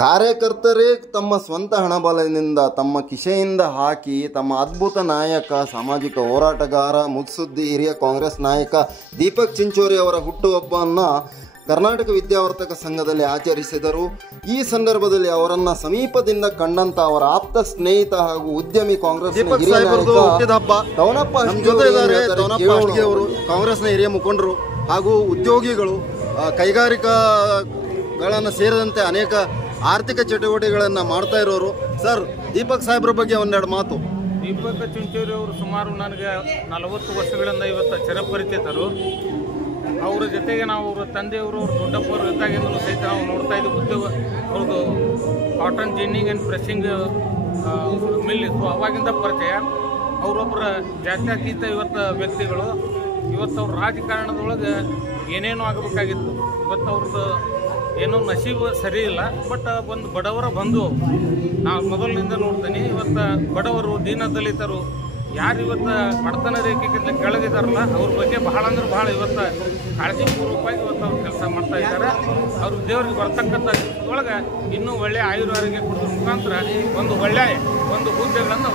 ಕಾರ್ಯಕರ್ತರೇ ತಮ್ಮ ಸ್ವಂತ ಹಣಬಲದಿಂದ ತಮ್ಮ ಕಿಶೆಯಿಂದ ಹಾಕಿ ತಮ್ಮ ಅದ್ಭುತ ನಾಯಕ, ಸಾಮಾಜಿಕ ಹೋರಾಟಗಾರ, ಮುತ್ಸುದ್ದಿ ಹಿರಿಯ ಕಾಂಗ್ರೆಸ್ ನಾಯಕ ದೀಪಕ್ ಚಿಂಚೋರಿ ಅವರ ಹುಟ್ಟುಹಬ್ಬವನ್ನು ಕರ್ನಾಟಕ ವಿದ್ಯಾವರ್ತಕ ಸಂಘದಲ್ಲಿ ಆಚರಿಸಿದರು. ಈ ಸಂದರ್ಭದಲ್ಲಿ ಅವರನ್ನ ಸಮೀಪದಿಂದ ಕಂಡಂತ ಅವರ ಆಪ್ತ ಸ್ನೇಹಿತ ಹಾಗೂ ಉದ್ಯಮಿ ಕಾಂಗ್ರೆಸ್ ಕಾಂಗ್ರೆಸ್ನ ಹಿರಿಯ ಮುಖಂಡರು ಹಾಗೂ ಉದ್ಯೋಗಿಗಳು, ಕೈಗಾರಿಕಾಗಳನ್ನು ಸೇರಿದಂತೆ ಅನೇಕ ಆರ್ಥಿಕ ಚಟುವಟಿಕೆಗಳನ್ನು ಮಾಡ್ತಾ ಇರೋರು. ಸರ್, ದೀಪಕ್ ಸಾಹೇಬ್ರ ಬಗ್ಗೆ ಒಂದೆರಡು ಮಾತು. ದೀಪಕ್ ಚಿಂಚೋರಿ ಅವರು ಸುಮಾರು ನನಗೆ 40 ವರ್ಷಗಳಿಂದ ಇವತ್ತು ಚಿರಪರಿಚಿತರು. ಅವರ ಜೊತೆಗೆ ನಾವು ಅವರ ತಂದೆಯವರು, ಅವ್ರ ದೊಡ್ಡಪ್ಪರು ಇದ್ದಾಗಿಂದಲೂ ಸಹಿತ ನಾವು ನೋಡ್ತಾ ಇದ್ದೀವಿ. ಉದ್ಯೋಗ ಅವ್ರದ್ದು cotton ginning and pressing mill ಇತ್ತು, ಅವಾಗಿಂದ ಪರಿಚಯ. ಅವರೊಬ್ಬರ ಜಾತ್ಯತೀತ ವ್ಯಕ್ತಿಗಳು. ಇವತ್ತು ಅವ್ರ ರಾಜಕಾರಣದೊಳಗೆ ಏನೇನೋ ಆಗಬೇಕಾಗಿತ್ತು. ಇವತ್ತು ಅವ್ರದ್ದು ಏನೋ ನಸೀಬು ಸರಿ ಇಲ್ಲ. ಬಟ್ ಒಂದು ಬಡವರ ಬಂಧು ನಾವು ಮೊದಲಿನಿಂದ ನೋಡ್ತೀನಿ. ಇವತ್ತು ಬಡವರು, ದೀನದಲಿತರು ಯಾರು ಇವತ್ತು ಬಡತನ ರೇಖೆಗಿಂತ ಕೆಳಗಿದಾರಲ್ಲ, ಅವ್ರ ಬಗ್ಗೆ ಬಹಳ ಅಂದ್ರೆ ಬಹಳ ಇವತ್ತು ಕಾಳಜಿಪೂರ್ವಕವಾಗಿ ಇವತ್ತು ಅವ್ರು ಕೆಲಸ ಮಾಡ್ತಾ ಇದ್ದಾರೆ. ಅವ್ರ ದೇವರಿಗೆ ಬರ್ತಕ್ಕಂಥ ಒಳಗೆ ಇನ್ನೂ ಒಳ್ಳೆಯ ಆಯುರ್ವೇದಿಗೆ ಕೊಡೋದ್ರ ಮುಖಾಂತರ ಒಂದು ಒಳ್ಳೆಯ ಹುದ್ದೆಗಳನ್ನು